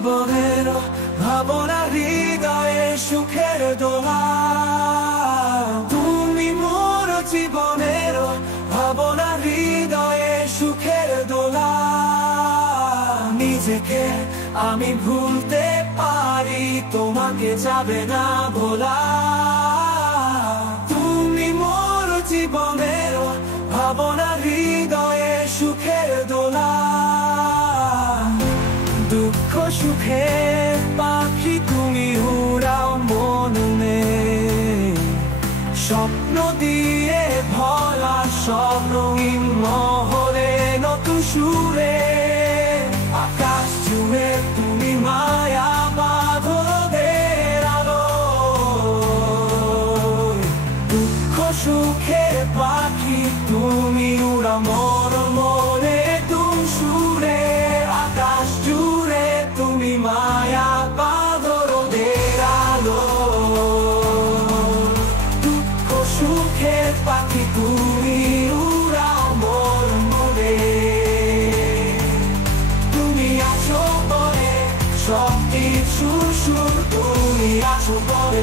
জীবনের ভাবনা হৃদয়ে সুখের দোলা। তুমি মোর জীবনের ভাবনা হৃদয়ে সুখের দোলা। নিজেকে আমি ভুলতে পারি, তোমাকে যাবে না ভোলা। তুমি মোর জীবনের ভাবনা হৃদয়ে সুখের দোলা। দুঃখ সুখের পাখি তুমি উড়াও মনে, স্বপ্ন দিয়ে ভরা সব রঙিন মহলে নতুন সুরে। আকাশ জুড়ে তুমি মায়া বাঁধনের আলো। দুঃখ সুখের পাখি তুমি উড়াও মোর মনে তুম সুরে। আকাশ জুড়ে তুমি মায়া বাঁধনের আলো। দুঃখ সুখের পাখি তুমি উড়াও মোর মনে। তুমি আছো বলে সব কিছু সুর, তুমি আছো বলে